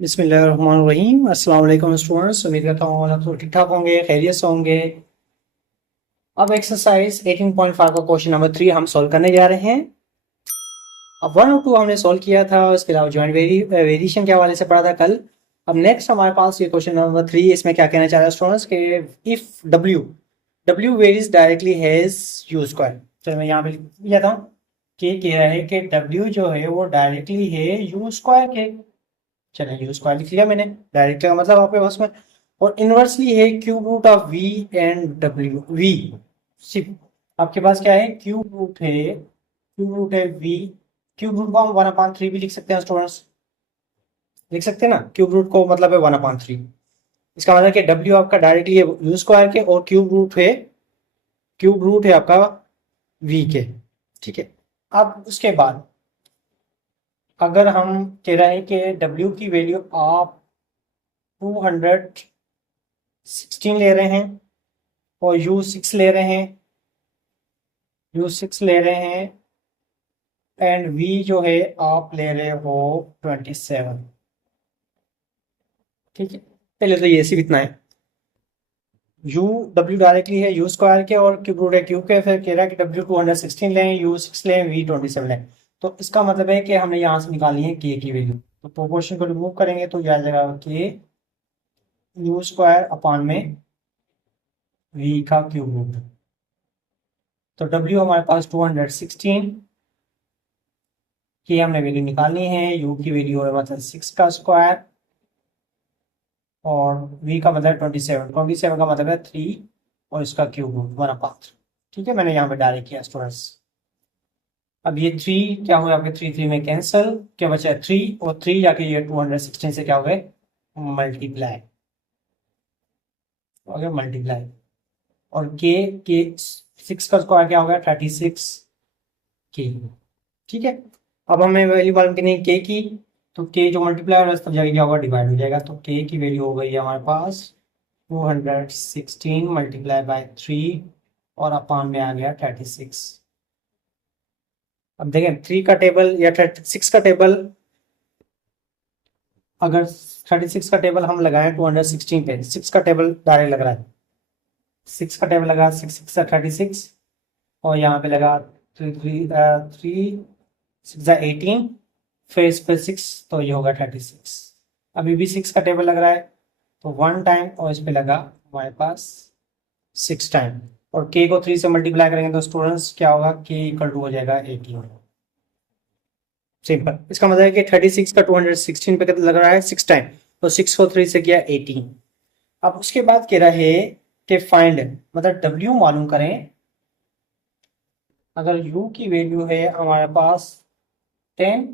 बिस्मिल्लाहिर्रहमानिर्रहीम। अस्सलाम वालेकुम स्टूडेंट्स, उम्मीद करता हूँ आप सब ठीक ठाक होंगे, खैरियत से होंगे। अब एक्सरसाइज 18.5 का क्वेश्चन नंबर 3 हम सॉल्व करने जा रहे हैं। अब 1 और 2 हमने सॉल्व किया था, इसके अलावा ज्वाइंट वेरिएशन के हवाले से पढ़ा था कल। अब नेक्स्ट हमारे पास ये क्वेश्चन नंबर 3, इसमें क्या कहना चाह रहा है स्टूडेंट्स के if W varies directly has you square. चलो मैं यहाँ पे लिख जाता हूँ कि कह रहा है कि डब्ल्यू जो है वो डायरेक्टली है यू स्क्वायर के। चलिए यू स्क्वायर लिख लिया मैंने, डायरेक्ट का मतलब आपके पास में। और इनवर्सली है cube root of V and W V. सिर्फ आपके पास क्या है, क्यूब रूट है वी। क्यूब रूट को हम 1/3 भी लिख सकते हैं स्टूडेंट्स, लिख सकते हैं ना। क्यूब रूट को मतलब है 1/3। इसका मतलब कि डब्ल्यू आपका डायरेक्टली है यू स्क्वायर के, और क्यूब रूट है आपका वी के। ठीक है। अब उसके बाद अगर हम कह रहे हैं कि डब्ल्यू की वैल्यू आप 216 ले रहे हैं और U6 ले रहे हैं, एंड V जो है आप ले रहे हो 27। ठीक है, पहले तो ये सिर्फ इतना है। U W डायरेक्टली है U स्क्वायर के और क्यूब रूट है क्यूब के, फिर कह रहा है कि W 216 लें, U6 लें, V 27 लें। तो इसका मतलब है कि हमने यहाँ से निकालनी है K की वैल्यू। तो प्रोपोर्शन को रिमूव करेंगे तो यह आ जाएगा K U स्क्वायर अपॉन में V का क्यूब रूट। तो W हमारे पास 216 की हमने वैल्यू निकालनी है। U की वैल्यू है मतलब 6 का स्क्वायर, और V का मतलब 27 का मतलब है 3, और इसका क्यूब रूट 1/3। ठीक है, मैंने यहाँ पे डायरेक्ट किया स्टूडेंट्स। अब ये 3 क्या हुआ आपके, 3 में कैंसिल, क्या बचा है 3, और 3 जाके ये 216 से क्या हो गए, मल्टीप्लाई हो गया, मल्टीप्लाई। और के 6 का स्क्वायर क्या हो गया, 36 के। ठीक है। अब हमें वैल्यू मालूम करनी है के की। तो के जो मल्टीप्लाई हो रहा है तब जाके क्या होगा, डिवाइड हो जाएगा। तो के की वैल्यू हो गई है हमारे पास 216 मल्टीप्लाई बाय 3, और अपान में आ गया 36। अब देखें 3 का टेबल या 36 का टेबल, अगर 36 का टेबल हम लगाएं 216 पे, 6 का टेबल डायरेक्ट लग रहा है। 6 का टेबल लगा, 6 6 36, और यहाँ पे लगा 3 3 6 18, फिर इस पे 6, तो ये होगा 36। अभी भी 6 का टेबल लग रहा है, तो 1 टाइम, और इस पे लगा हमारे पास 6 टाइम। और के को 3 से मल्टीप्लाई करेंगे तो स्टूडेंट्स क्या होगा, के इक्वल टू हो जाएगा 18। सिंपल। इसका मतलब है कि 36 का 216 पे कितना लग रहा है, 6 टाइम। तो 6 को 3 से किया 18। अब उसके बाद कह रहा है कि फाइंड, मतलब डब्ल्यू मालूम करें। अगर u की वैल्यू है हमारे पास 10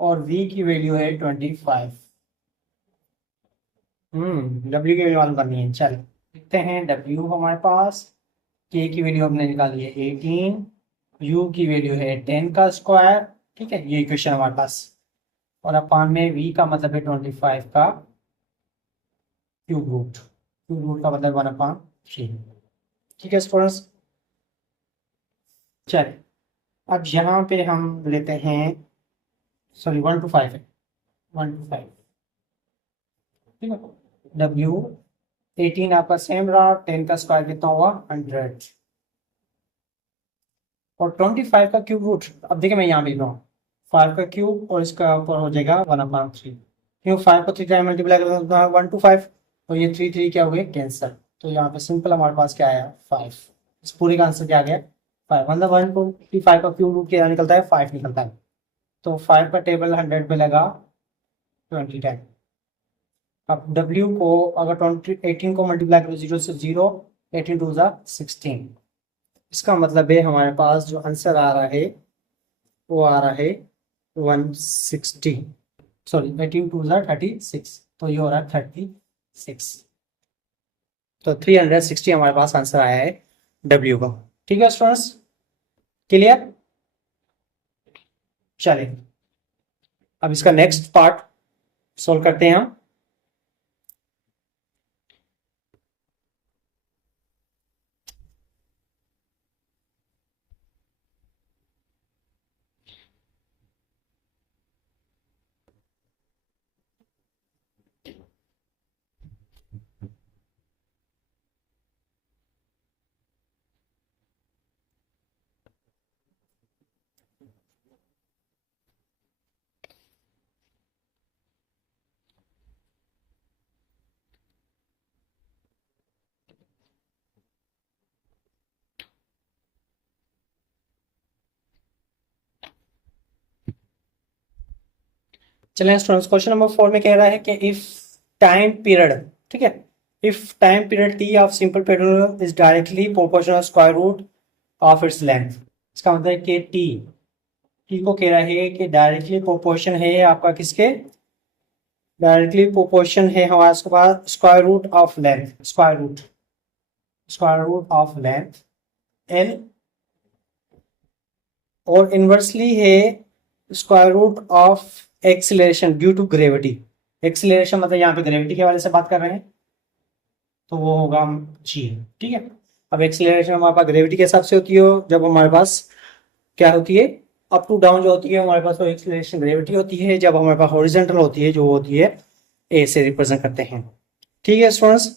और v की वैल्यू है 25। w की वैल्यू मालूम करनी है। चल देखते हैं। w हमारे पास, k की वैल्यू हमने निकाली है 18, u की वैल्यू है 10 का स्क्वायर। ठीक है, ये इक्वेशन हमारे पास। और अपान में v का मतलब है 25 का क्यूब रूट का मतलब 1/3। ठीक है स्टूडेंट्स। चल अब यहाँ पे हम लेते हैं, सॉरी 1 to 5 है, 1 to 5। ठीक है। W 18 आपका सेम रहा, 10 का स्क्वायर कितना हुआ 100, और 25 का क्यूब रूट। अब देखिए मैं यहाँ भी लिख रहा हूँ 5 का क्यूब, और इसका ऊपर हो जाएगा 1/3। क्यों 5 को 3 टाइम मल्टीप्लाई करेंगे 1 to 5, तो ये 3 क्या हो गए, कैंसर। तो यहाँ पे सिंपल हमारे पास क्या आया, 5। इस पूरे का आंसर क्या आ गया, 5। मतलब 1 to 5 का क्यूब रूट क्या निकलता है, 5 निकलता है। तो 5 का टेबल 100 पे लगा 20 टाइम। अब W को अगर 18 को मल्टीप्लाई करो 0 से 0, 18 2 जा 16। इसका मतलब है हमारे पास जो आंसर आ रहा है वो आ रहा है 160। सॉरी 18 2 जा 36, तो ये हो रहा है 36। तो 360 हमारे पास आंसर आया है W का। ठीक है स्टूडेंट्स, क्लियर। चलिए अब इसका नेक्स्ट पार्ट सोल्व करते हैं हम। चलें स्टूडेंट्स, क्वेश्चन नंबर 4 में कह रहा है कि इफ टाइम पीरियड, ठीक है, if time period T of simple petrol is directly proportional square root of its length. इसका मतलब है कि टी को कह रहा है कि डायरेक्टली प्रोपोर्शन है आपका किसके, डायरेक्टली प्रोपोर्शन है हमारे पास square root of length, square root of length L, और इनवर्सली है square root of acceleration due to gravity. Acceleration मतलब यहाँ पे ग्रेविटी के हवाले से बात कर रहे हैं, तो वो होगा जी, ठीक है। अब एक्सीलरेशन हमारे पास ग्रेविटी के हिसाब से होती है, जब हमारे पास क्या होती है, अप टू डाउन जो होती है हमारे पास, वो एक्सीलरेशन ग्रेविटी होती है। जब हमारे पास हॉरिजॉन्टल होती है, जो होती है ए से रिप्रेजेंट करते हैं, ठीक है स्टूडेंट्स।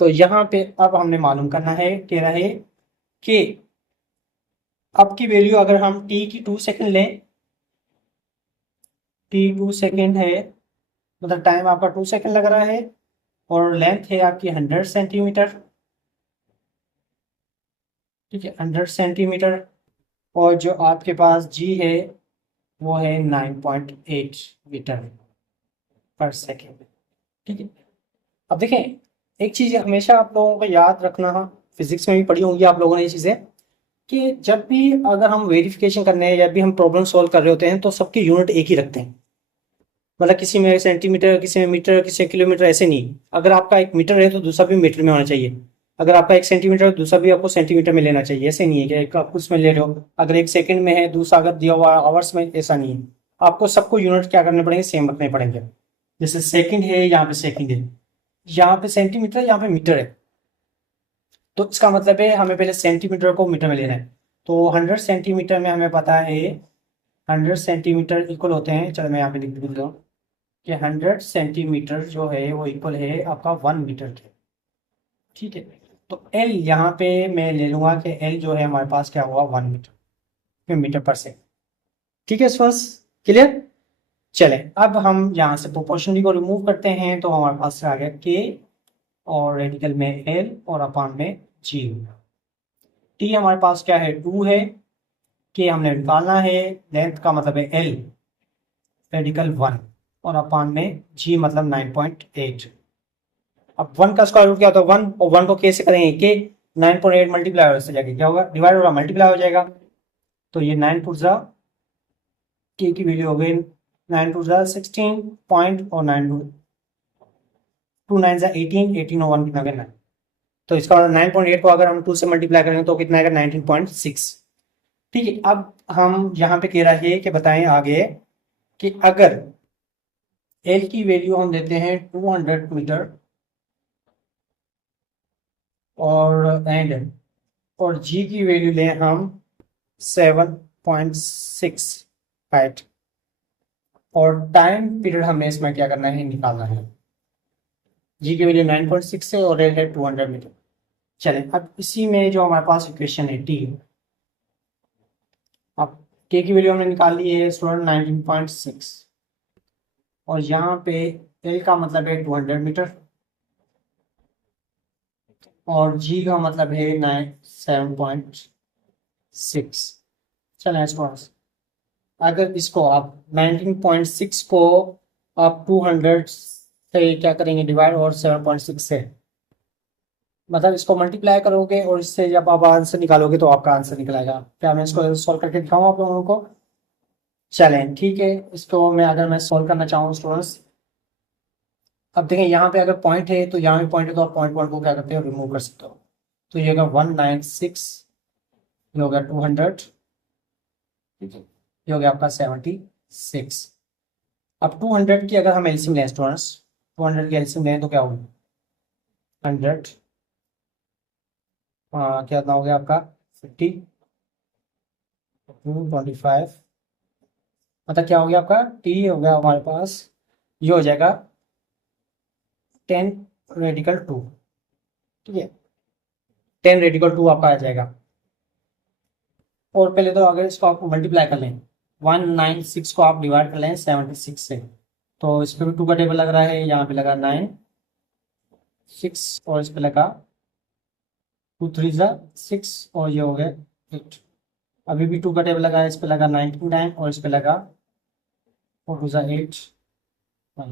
तो यहाँ पे अब हमने मालूम करना है, कह रहा है कि अब की वैल्यू अगर हम टी की 2 सेकंड लें, टी 2 सेकंड है, मतलब टाइम आपका 2 सेकंड लग रहा है, और लेंथ है आपकी 100 सेंटीमीटर, ठीक है, 100 सेंटीमीटर, और जो आपके पास जी है वो है 9.8 मीटर पर सेकेंड, ठीक है। अब देखें, एक चीज़ हमेशा आप लोगों को याद रखना, फिजिक्स में भी पढ़ी होंगी आप लोगों ने ये चीज़ें, कि जब भी अगर हम वेरिफिकेशन करने हैं, जब भी हम प्रॉब्लम सॉल्व कर रहे होते हैं, तो सबकी यूनिट एक ही रखते हैं। मतलब किसी में सेंटीमीटर, किसी में मीटर, किसी में किलोमीटर, ऐसे नहीं। अगर आपका एक मीटर है तो दूसरा भी मीटर में होना चाहिए। अगर आपका एक सेंटीमीटर है दूसरा भी आपको सेंटीमीटर में लेना चाहिए। ऐसे नहीं है कि एक आप उसमें ले रहे हो, अगर एक सेकंड में है दूसरा अगर दिया हुआ आवर्स में, ऐसा नहीं है। आपको सबको यूनिट क्या करने पड़ेंगे, सेम रखने पड़ेंगे। जैसे सेकंड है, यहाँ पे सेकंड है, यहाँ पे सेंटीमीटर, यहाँ पे मीटर है, तो इसका मतलब है हमें पहले सेंटीमीटर को मीटर में लेना है। तो 100 सेंटीमीटर में हमें पता है 100 सेंटीमीटर इक्वल होते हैं, चलो मैं यहाँ पे लिख देता हूँ कि 100 सेंटीमीटर जो है वो इक्वल है आपका 1 मीटर के, ठीक है। तो एल यहाँ पे मैं ले लूंगा कि एल जो है हमारे पास क्या हुआ, 1 मीटर, मीटर पर सेकंड, ठीक है स्टूडेंट्स, क्लियर। चले अब हम यहाँ से प्रोपोर्शनली को रिमूव करते हैं, तो हमारे पास आ गया के, और रेडिकल में एल, और अपान में जी। टी हमारे पास क्या है, 2 है, के हमने निकालना है, लेंथ का मतलब है एल, रेडिकल 1, और अपान में जी मतलब 9.8। अब 1 का स्क्वायर रूट क्या होता है, 1, और 1 को कैसे करेंगे, के 9.8 मल्टीप्लाई और इससे जाके क्या होगा, डिवाइड होगा, मल्टीप्लाई हो जाएगा। तो ये 9 टू जा, के की वैल्यू हो गई 9 टू जा 16 पॉइंट, और 9 टू 9 जा 18, 18 और 1 कितना करना है, तो इसका 9.8 को अगर हम 2 से मल्टीप्लाई करेंगे तो कितना आएगा, 19.6, ठीक है। अब हम यहाँ पे कह रहा है कि बताएं आगे कि अगर एल की वैल्यू हम देते हैं 200 मीटर, और जी की वैल्यू लें हम 7.6, और टाइम पीरियड हमें इसमें क्या करना है, निकालना है। जी की वैल्यू 9.6 है और एल है 200 मीटर। चले अब इसी में जो हमारे पास इक्वेशन है टी, अब के की वैल्यू हमने निकाल ली है स्टूडेंट 19.6, और यहाँ पे एल का मतलब है 200 मीटर, और जी का मतलब है 7.6। चलें स्टूडेंट्स, अगर इसको आप 19.6 को आप 200 से क्या करेंगे, डिवाइड, और 7.6 से, मतलब इसको मल्टीप्लाई करोगे और इससे जब आप आंसर निकालोगे तो आपका आंसर निकलेगा। क्या मैं इसको सॉल्व करके दिखाऊँ आप लोगों को, चलें ठीक है। इसको मैं अगर मैं सॉल्व करना चाहूँ स्टूडेंट्स, अब देखें यहाँ पे अगर पॉइंट है तो यहाँ पे पॉइंट है, तो आप पॉइंट को क्या करते हो, रिमूव कर सकते हो। तो ये होगा 196, ये हो गया 200, ठीक है, ये हो गया आपका 76। अब 200 की अगर हम एलसीएम लें स्टूडेंट्स, 200 की एलसीएम लें तो क्या होगा, 100, क्या हो गया आपका 50, 25, मतलब क्या हो गया आपका, टी हो गया हमारे पास, ये हो जाएगा 10 रेडिकल 2, ठीक है, 10 रेडिकल 2 आपका आ जाएगा। और पहले तो अगर इसको आप मल्टीप्लाई कर लें, 196 को आप डिवाइड कर लें 76 से, तो इस पर भी 2 का टेबल लग रहा है, यहाँ पे लगा 9 6, और इस पे लगा 2 3 जा 6, और ये हो गया 8। अभी भी 2 का टेबल लगा है, इस पे लगा 99, और इस पे लगा 4 2 जा 8, तो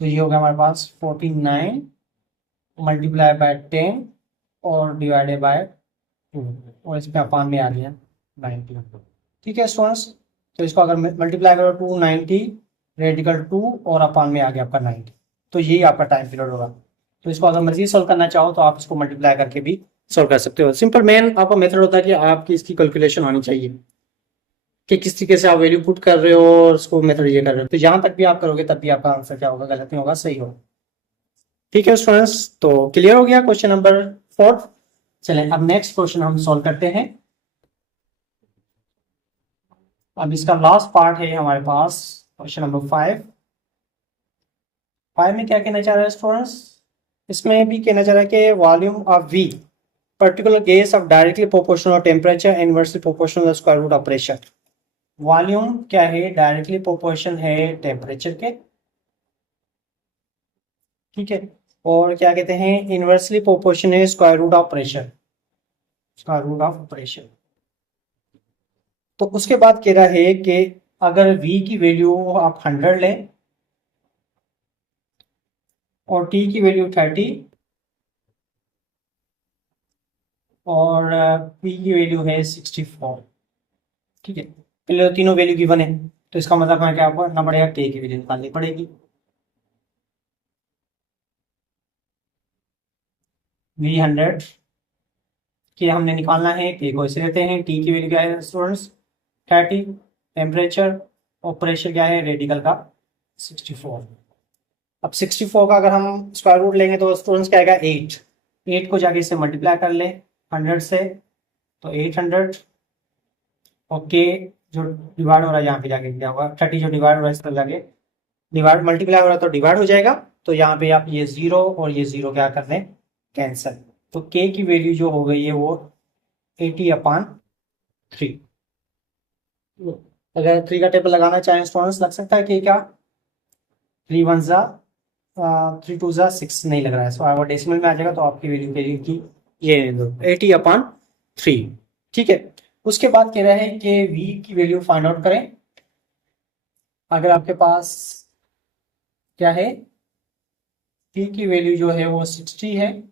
ये हो गया हमारे पास 49 मल्टीप्लाई बाय 10 और डिवाइडेड बाय 2 और इसमें अपान में आ गया 90। ठीक है स्टूडेंट्स, तो इसको अगर मल्टीप्लाई करो 290 रेडिकल 2 और अपान में आ गया आपका 90, तो यही आपका टाइम पीरियड होगा। तो इसको अगर मर्जी सॉल्व करना चाहो तो आप इसको मल्टीप्लाई करके भी सॉल्व कर सकते हो। सिंपल मेन आपका मेथड होता है कि आपकी इसकी कैलकुलेशन आनी चाहिए कि किस तरीके से आप वैल्यू पुट कर रहे हो और उसको मेथड ये कर रहे हो। तो जहां तक भी आप करोगे तब भी आपका आंसर क्या होगा, गलत नहीं होगा, सही होगा। ठीक है स्टूडेंट्स, तो क्लियर हो गया क्वेश्चन नंबर 4। चलें अब नेक्स्ट क्वेश्चन हम सॉल्व करते हैं। अब इसका लास्ट पार्ट है हमारे पास क्वेश्चन नंबर 5। 5 में क्या कहना चाह रहा है स्टूडेंट्स, इसमें भी कहना चाह रहा है कि volume of V particular gas of directly proportional temperature inversely proportional square root of pressure. Volume क्या है, डायरेक्टली प्रोपोर्शन है टेम्परेचर के, ठीक है, और क्या कहते हैं इनवर्सली प्रोपोर्शन है square root of pressure, square root of pressure. तो उसके बाद कह रहा है कि अगर v की वैल्यू आप 100 लें और t की वैल्यू 30 और p की वैल्यू है 64, ठीक है, पहले तो तीनों वैल्यू गिवन है, तो इसका मतलब है कि आपको करना पड़ेगा k की वैल्यू निकालनी पड़ेगी। v 100 कि हमने निकालना है, k को इसे लेते हैं, t की वैल्यू क्या है स्टूडेंट्स 30, टेम्परेचर और प्रेशर क्या है रेडिकल का 64। अब 64 का अगर हम स्क्वायर रूट लेंगे तो स्टूडेंट्स क्या आएगा 8 को जाके इससे मल्टीप्लाई कर ले 100 से, तो 800 और k जो डिवाइड हो रहा है यहाँ पे जाके क्या होगा 30 जो डिवाइड हो रहा है इस पर जाके डिवाइड मल्टीप्लाई हो रहा है तो डिवाइड हो जाएगा, तो यहाँ पे आप ये 0 और ये 0 क्या कर दें कैंसिल, तो k की वैल्यू जो हो गई है वो 80/3। अगर 3 का टेबल लगाना चाहें स्टूडेंट्स लग सकता है k का 3 1 जा 3 2 जा 6 नहीं लग रहा है, सो अगर डेसिमल में आ जाएगा तो आपकी वैल्यू की ये 80/3। ठीक है, उसके बाद कह रहा है कि v की वैल्यू फाइंड आउट करें। अगर आपके पास क्या है p की वैल्यू जो है वो 60 है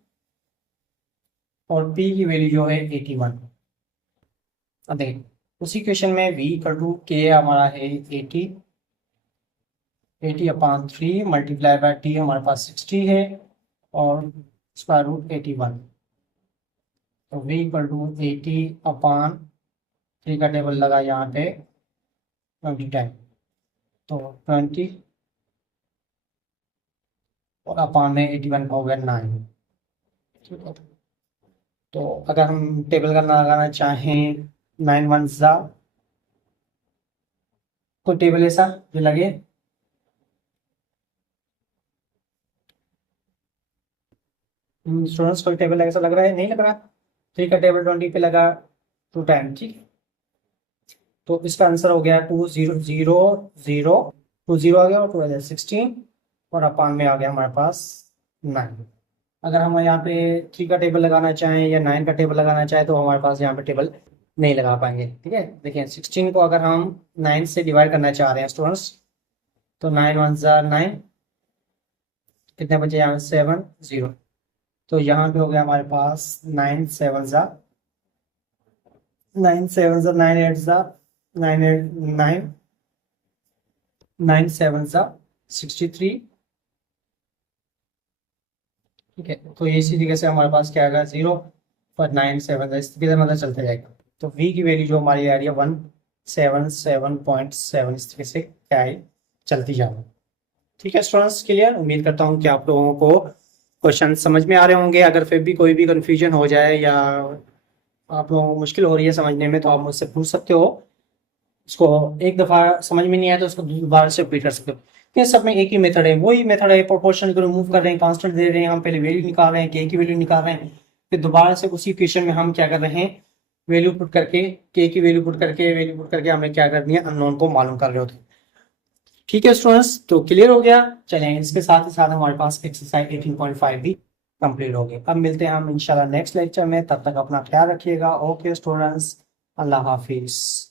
और p की वैल्यू जो है 81। अब देखें उसी क्वेश्चन में v इक्वल टू k हमारा है 80/3 मल्टीप्लाई बाय t हमारे पास 60 है और स्क्वायर रूट 81, तो v इक्वल टू 80/3 का टेबल लगा यहाँ पे 20 टाइम, तो 20 और अपान में 81 का हो गया 9। ठीक है, तो अगर हम टेबल का लगाना चाहें 9 1 जा कोई टेबल ऐसा जो लगे स्टूडेंट्स, कोई टेबल ऐसा लग रहा है, नहीं लग रहा, 3 का टेबल 20 पे लगा 2 टाइम, ठीक है, तो इसका आंसर हो गया 2 0 0 0 2 0 आ गया और 2 16 और अपान में आ गया हमारे पास 9। अगर हम यहाँ पे 3 का टेबल लगाना चाहें या 9 का टेबल लगाना चाहें तो हमारे पास यहाँ पे टेबल नहीं लगा पाएंगे। ठीक है, देखिए 16 को अगर हम 9 से डिवाइड करना चाह रहे हैं स्टूडेंट्स, तो 9 1 जा 9, कितने बचे यहाँ 7 0, तो यहाँ पे हो गया हमारे पास 9 7 जा 9 7 जा 9 8 जा 9 8 9 9 7 जा 63। ठीक है, तो इसी तरीके से हमारे पास क्या आएगा 0 पर 9 7 इस तरीके से मतलब चलता जाएगा, तो v की वैल्यू जो हमारी आ रही है 177.7 इस तरीके से क्या है चलती जाएगी। ठीक है स्टूडेंट्स, क्लियर, उम्मीद करता हूँ कि आप लोगों को क्वेश्चन समझ में आ रहे होंगे। अगर फिर भी कोई भी कंफ्यूजन हो जाए या आप लोगों को मुश्किल हो रही है समझने में तो आप मुझसे पूछ सकते हो, उसको एक दफ़ा समझ में नहीं आया तो उसको दोबारा से रिपीट कर सकते हो। ये सब में एक ही मेथड है, वही मेथड है, प्रोपोर्शन को रिमूव कर रहे हैं, कांस्टेंट दे रहे हैं, हम पहले वैल्यू निकाल रहे हैं, के की वैल्यू निकाल रहे हैं, फिर दोबारा से उसी क्वेश्चन में हम क्या कर रहे हैं वैल्यू पुट करके के की वैल्यू पुट करके हमें क्या करनी है अननोन को मालूम कर रहे होते हैं। ठीक है स्टूडेंट्स, तो क्लियर हो गया। चलें इसके साथ ही साथ हमारे पास एक्सरसाइज 18.5 भी कंप्लीट हो गई। अब मिलते हैं हम इंशाल्लाह नेक्स्ट लेक्चर में, तब तक अपना ख्याल रखिएगा। ओके स्टूडेंट्स, अल्लाह हाफिज।